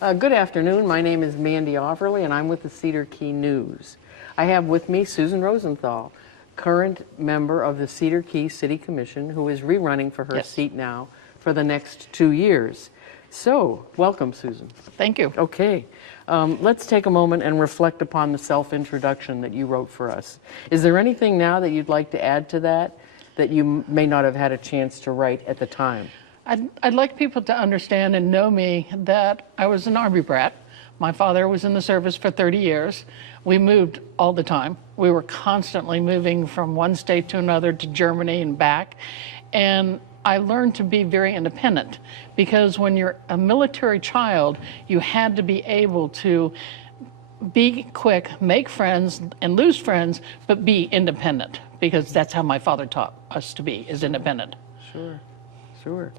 Good afternoon. My name is Mandy Offerly, and I'm with the Cedar Key News. I have with me Susan Rosenthal, current member of the Cedar Key City Commission, who is rerunning for her seat now for the next 2 years. So, welcome, Susan. Thank you. Okay. Let's take a moment and reflect upon the self-introduction that you wrote for us. Is there anything now that you'd like to add to that you may not have had a chance to write at the time? I'd like people to understand and know me that I was an Army brat. My father was in the service for 30 years. We moved all the time. We were constantly moving from one state to another, to Germany and back. And I learned to be very independent, because when you're a military child, you had to be able to be quick, make friends and lose friends, but be independent, because that's how my father taught us to be, is independent. Sure, sure.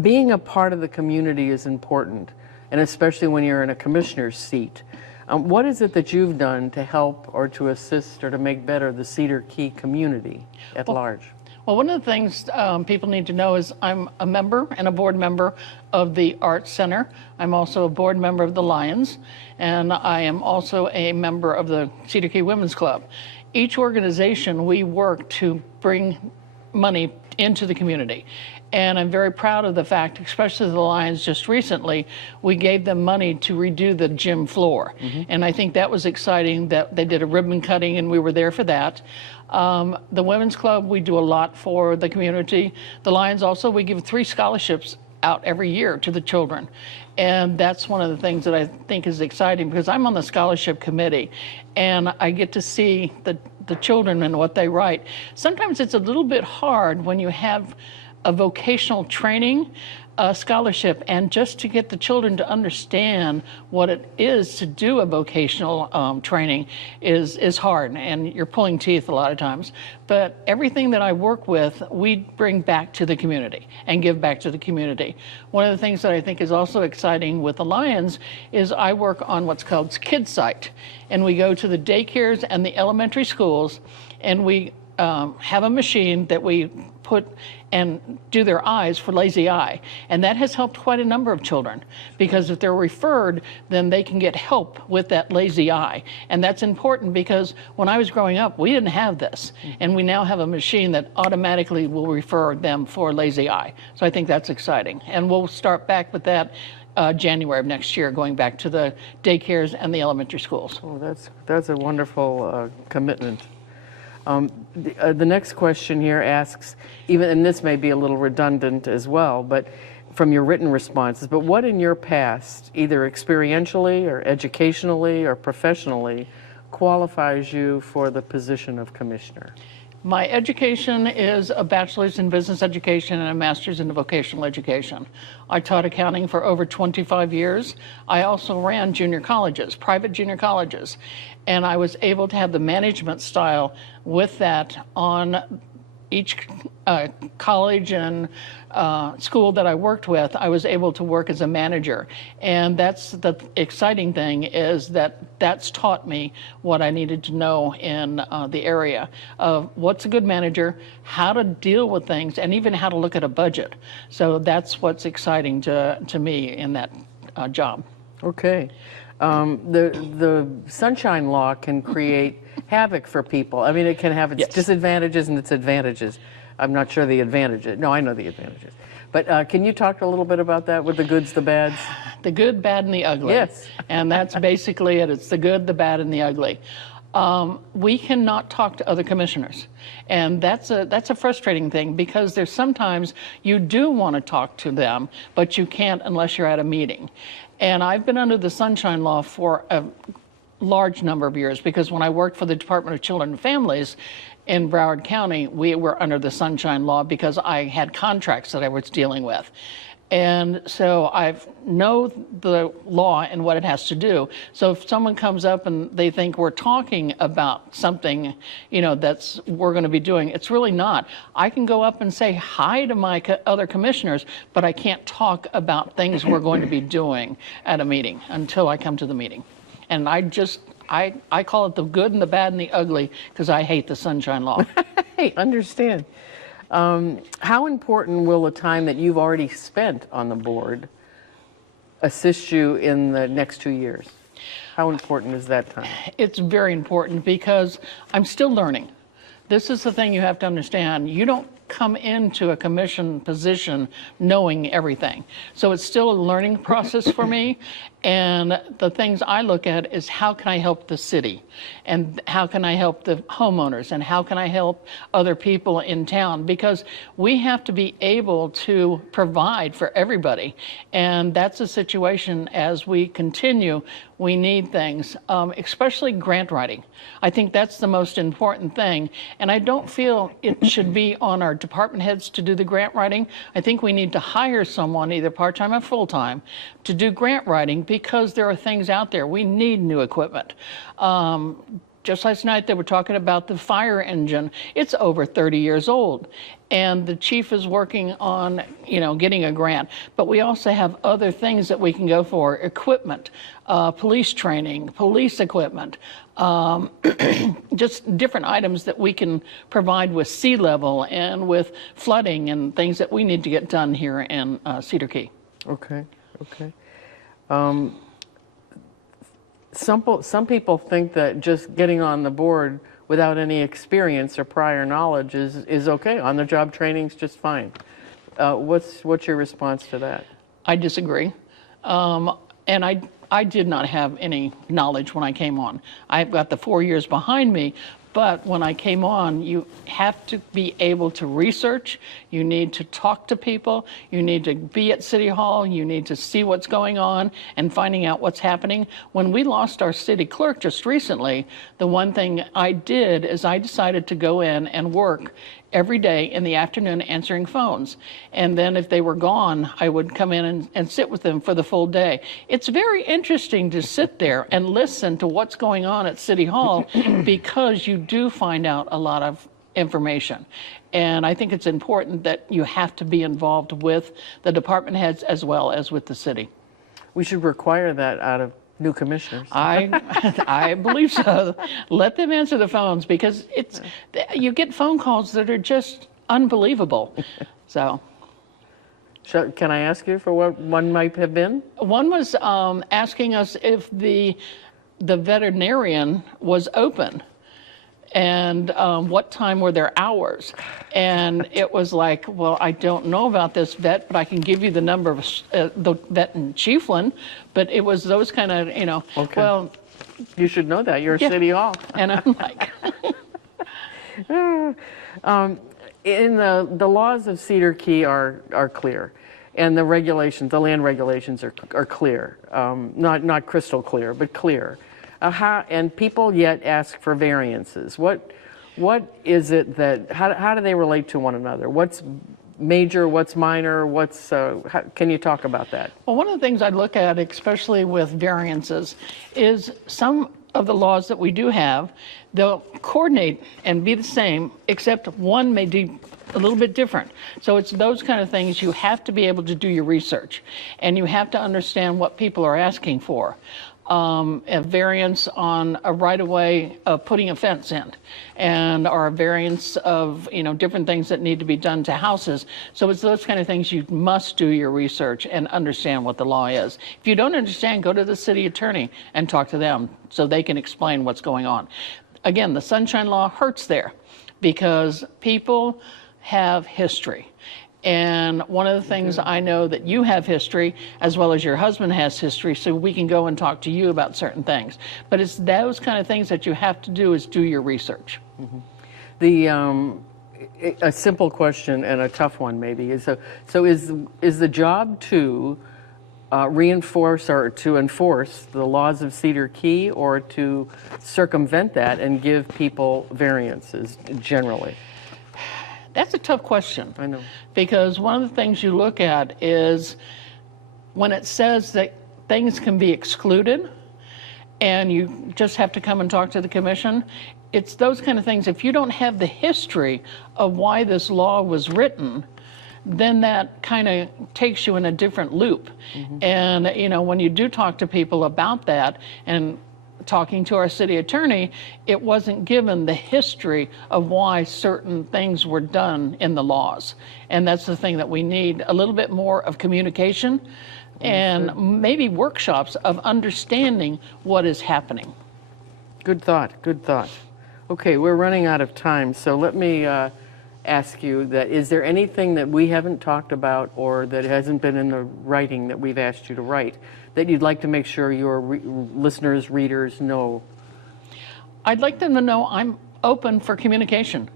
Being a part of the community is important, and especially when you're in a commissioner's seat. What is it that you've done to help or to assist or to make better the Cedar Key community at large? Well, one of the things people need to know is I'm a member and a board member of the Arts Center. I'm also a board member of the Lions, and I am also a member of the Cedar Key Women's Club. Each organization, we work to bring money into the community. And I'm very proud of the fact, especially the Lions just recently, we gave them money to redo the gym floor. And I think that was exciting that they did a ribbon cutting and we were there for that. The Women's Club, we do a lot for the community. The Lions also, we give 3 scholarships out every year to the children. And that's one of the things that I think is exciting, because I'm on the scholarship committee and I get to see the children and what they write. Sometimes it's a little bit hard when you have a vocational training scholarship, and just to get the children to understand what it is to do a vocational training is hard, and you're pulling teeth a lot of times. But everything that I work with, we bring back to the community and give back to the community. One of the things that I think is also exciting with the Lions is I work on what's called Kids Site, and we go to the daycares and the elementary schools, and we have a machine that we put and do their eyes for lazy eye. And that has helped quite a number of children, because if they're referred, then they can get help with that lazy eye. And that's important, because when I was growing up, we didn't have this. And we now have a machine that automatically will refer them for lazy eye. So I think that's exciting. And we'll start back with that January of next year, going back to the daycares and the elementary schools. Oh, that's a wonderful commitment. The next question here asks, and this may be a little redundant as well, but from your written responses, but what in your past, either experientially or educationally or professionally, qualifies you for the position of commissioner? My education is a bachelor's in business education and a master's in vocational education. I taught accounting for over 25 years. I also ran junior colleges, private junior colleges, and I was able to have the management style with that on each college and school that I worked with. I was able to work as a manager, and that's the exciting thing, is that's taught me what I needed to know in the area of what's a good manager, how to deal with things, and even how to look at a budget. So that's what's exciting to me in that job. Okay. The Sunshine Law can create havoc for people. I mean, it can have its disadvantages and its advantages. I'm not sure the advantages. No, I know the advantages. But can you talk a little bit about that, with the goods, the bads? The good, bad, and the ugly. Yes. And that's basically it. It's the good, the bad, and the ugly. We cannot talk to other commissioners. And that's a frustrating thing, because there's sometimes you do want to talk to them, but you can't unless you're at a meeting. And I've been under the Sunshine Law for a large number of years, because when I worked for the Department of Children and Families in Broward County, we were under the Sunshine Law because I had contracts that I was dealing with. And so I know the law and what it has to do. So if someone comes up and they think we're talking about something, we're going to be doing, it's really not. I can go up and say hi to my other commissioners, but I can't talk about things we're going to be doing at a meeting until I come to the meeting. And I call it the good and the bad and the ugly, because I hate the Sunshine Law. I understand. How important will the time that you've already spent on the board assist you in the next 2 years? How important is that time? It's very important because I'm still learning. This is the thing you have to understand. You don't come into a commission position knowing everything. So it's still a learning process for me. And the things I look at is how can I help the city? And how can I help the homeowners? And how can I help other people in town? Because we have to be able to provide for everybody. And that's a situation as we continue, we need things, especially grant writing. I think that's the most important thing. And I don't feel it should be on our department heads to do the grant writing. I think we need to hire someone, either part-time or full-time, to do grant writing because there are things out there. We need new equipment. Just last night they were talking about the fire engine. It's over 30 years old. And the chief is working on, getting a grant. But we also have other things that we can go for, equipment, police training, police equipment, just different items that we can provide with sea level and with flooding and things that we need to get done here in Cedar Key. Okay. Some people think that just getting on the board without any experience or prior knowledge is okay. On-the-job training's just fine. What's your response to that? I disagree. And I did not have any knowledge when I came on. I've got the 4 years behind me, but when I came on, you have to be able to research, you need to talk to people, you need to be at City Hall, you need to see what's going on and finding out what's happening. When we lost our city clerk just recently, the one thing I did is I decided to go in and work every day in the afternoon answering phones. And then if they were gone, I would come in and sit with them for the full day. It's very interesting to sit there and listen to what's going on at City Hall because you do find out a lot of information. And I think it's important that you have to be involved with the department heads as well as with the city. We should require that out of new commissioners. I believe so. Let them answer the phones because you get phone calls that are just unbelievable. So, can I ask you for what one might have been? One was asking us if the veterinarian was open and what time were their hours. And it was like, well, I don't know about this vet, but I can give you the number of the vet in Chiefland. But it was those kind of, Okay. Well. You should know that. You're City Hall. And I'm like. In the laws of Cedar Key are clear. And the regulations, the land regulations are clear. Not crystal clear, but clear. And people yet ask for variances. What is it that, how do they relate to one another? What's major, what's minor, can you talk about that? Well, one of the things I look at, especially with variances, is some of the laws that we do have, they'll coordinate and be the same, except one may be a little bit different. So it's those kind of things you have to be able to do your research, and you have to understand what people are asking for. A variance on a right-of-way of putting a fence in, or a variance of different things that need to be done to houses. So it's those kind of things you must do your research and understand what the law is. If you don't understand, go to the city attorney and talk to them so they can explain what's going on. Again, the Sunshine Law hurts there because people have history. And one of the things I know that you have history, as well as your husband has history, so we can go and talk to you about certain things. But it's those kind of things that you have to do is do your research. Mm-hmm. A simple question and a tough one maybe is is the job to reinforce or to enforce the laws of Cedar Key or to circumvent that and give people variances generally? That's a tough question. I know. Because one of the things you look at is when it says that things can be excluded and you just have to come and talk to the commission, it's those kind of things. If you don't have the history of why this law was written, then that kind of takes you in a different loop. Mm-hmm. And, when you do talk to people about that, and talking to our city attorney, it wasn't given the history of why certain things were done in the laws. And that's the thing that we need, a little bit more of communication and maybe workshops of understanding what is happening. Good thought, good thought. Okay, we're running out of time, so let me ask you that, is there anything that we haven't talked about or that hasn't been in the writing that we've asked you to write that you'd like to make sure your listeners, readers know? I'd like them to know I'm open for communication,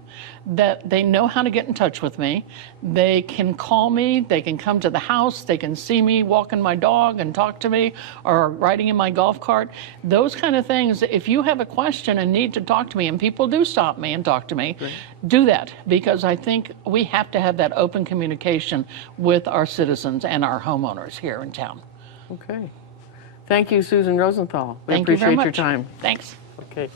that they know how to get in touch with me. They can call me, they can come to the house, they can see me walking my dog and talk to me, or riding in my golf cart. Those kind of things, if you have a question and need to talk to me, and people do stop me and talk to me, do that, because I think we have to have that open communication with our citizens and our homeowners here in town. Okay. Thank you, Susan Rosenthal. We Thank you very appreciate your much. time. Thanks. Okay.